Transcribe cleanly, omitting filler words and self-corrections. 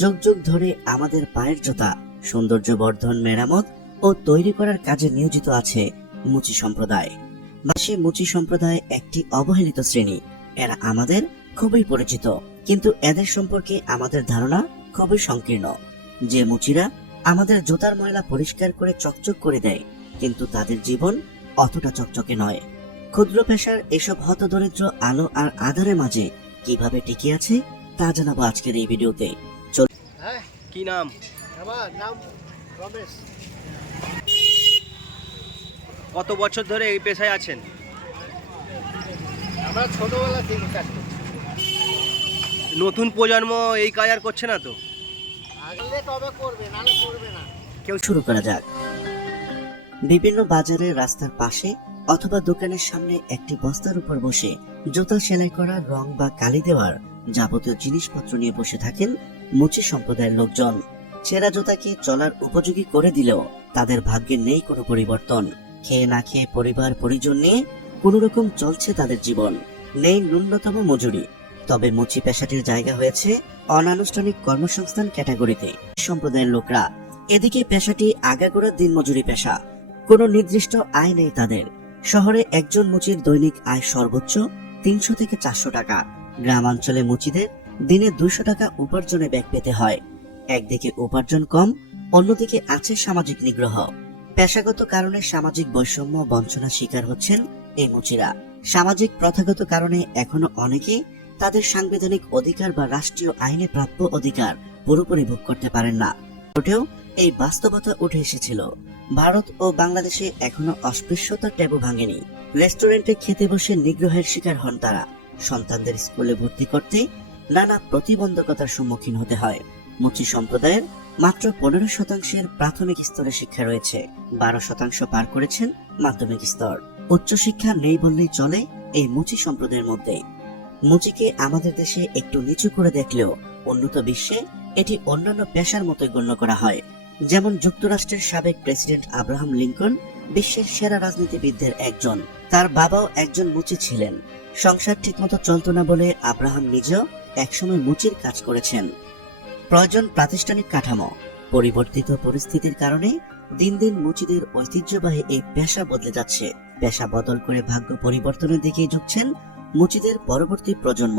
যুগ যুগ ধরে আমাদের পায়ের জুতা সৌন্দর্য বর্ধন, মেরামত ও তৈরি করার কাজে নিয়োজিত আছে মুচি সম্প্রদায়। সে মুচি সম্প্রদায় একটি অবহেলিত শ্রেণী। এরা আমাদের খুবই পরিচিত, কিন্তু এদের সম্পর্কে আমাদের ধারণা খুবই সংকীর্ণ। যে মুচিরা আমাদের জুতার ময়লা পরিষ্কার করে চকচক করে দেয়, কিন্তু তাদের জীবন অতটা চকচকে নয়। ক্ষুদ্র পেশার এসব হতদরিদ্র আলো আর আধারের মাঝে কিভাবে টিকে আছে তা জানাবো আজকের এই ভিডিওতে। কি নাম? আমার নাম রমেশ। কত বছর ধরে এই পেশায় আছেন? আমরা ছোটবেলা থেকে কাজ করছি। নতুন প্রজন্ম এই কাজ আর করছে না তো? আগলে তবে করবে, নাহলে করবে না। শুরু করা যাক। বিভিন্ন বাজারে, রাস্তার পাশে অথবা দোকানের সামনে একটি বস্তার উপর বসে জুতা সেলাই করা, রং বা কালি দেওয়ার যাবতীয় জিনিসপত্র নিয়ে বসে থাকেন মুচি সম্প্রদায়ের লোকজন। ছেঁড়া জুতাকে চলার উপযোগী করে দিলেও তাদের ভাগ্যে নেই কোনো পরিবর্তন। খেয়ে না খেয়ে পরিবার পরিজন নিয়ে কোন রকম চলছে তাদের জীবন। নেই ন্যূনতম মজুরি। তবে মুচি পেশাটির জায়গা হয়েছে অনানুষ্ঠানিক কর্মসংস্থান ক্যাটাগরিতে সম্প্রদায়ের লোকরা। এদিকে পেশাটি আগাগোড়া দিনমজুরি পেশা। কোনো নির্দিষ্ট আয় নেই তাদের। শহরে একজন মুচির দৈনিক আয় সর্বোচ্চ 300 থেকে 400 টাকা। গ্রামাঞ্চলে মুচিদের দিনে 200 টাকা উপার্জনে ব্যাগ পেতে হয়। একদিকে উপার্জন কম, অন্যদিকে আছে সামাজিক নিগ্রহ। পেশাগত কারণে সামাজিক বৈষম্য, বঞ্চনা শিকার হচ্ছেন এই মুচিরা। সামাজিক প্রথাগত কারণে এখনো অনেকে তাদের সাংবিধানিক অধিকার বা রাষ্ট্রীয় আইনে প্রাপ্য অধিকার পুরোপুরি ভোগ করতে পারেন না। ওটেও এই বাস্তবতা উঠে এসেছিল। ভারত ও বাংলাদেশে এখনো অস্পৃশ্যতার ট্যাবু ভাঙেনি। রেস্টুরেন্টে খেতে বসে নিগ্রহের শিকার হন তারা। সন্তানদের স্কুলে ভর্তি করতে নানা প্রতিবন্ধকতার সম্মুখীন হতে হয়। মুচি সম্প্রদায়ের মাত্র 15% প্রাথমিক স্তরে শিক্ষা রয়েছে। 12% পার করেছেন মাধ্যমিক স্তর। উচ্চশিক্ষা নেই বললেই চলে এই মুচি সম্প্রদায়ের মধ্যে। মুচিকে আমাদের দেশে একটু নিচু করে দেখলেও উন্নত বিশ্বে এটি অন্যান্য পেশার মতো গণ্য করা হয়। যেমন যুক্তরাষ্ট্রের সাবেক প্রেসিডেন্ট আব্রাহাম লিঙ্কন বিশ্বের সেরা রাজনীতিবিদদের একজন। তার বাবাও একজন মুচি ছিলেন। সংসার ঠিকমতো চলতো না বলে আব্রাহাম নিজেও একসময় মুচির কাজ করেছেন। প্রয়োজন প্রাতিষ্ঠানিক কাঠামো। পরিবর্তিত পরিস্থিতির কারণে দিন দিন মুচিদের ঐতিহ্যবাহী এই পেশা বদলে যাচ্ছে। পেশা বদল করে ভাগ্য পরিবর্তনের দিকে ঝুঁকছেন মুচিদের পরবর্তী প্রজন্ম।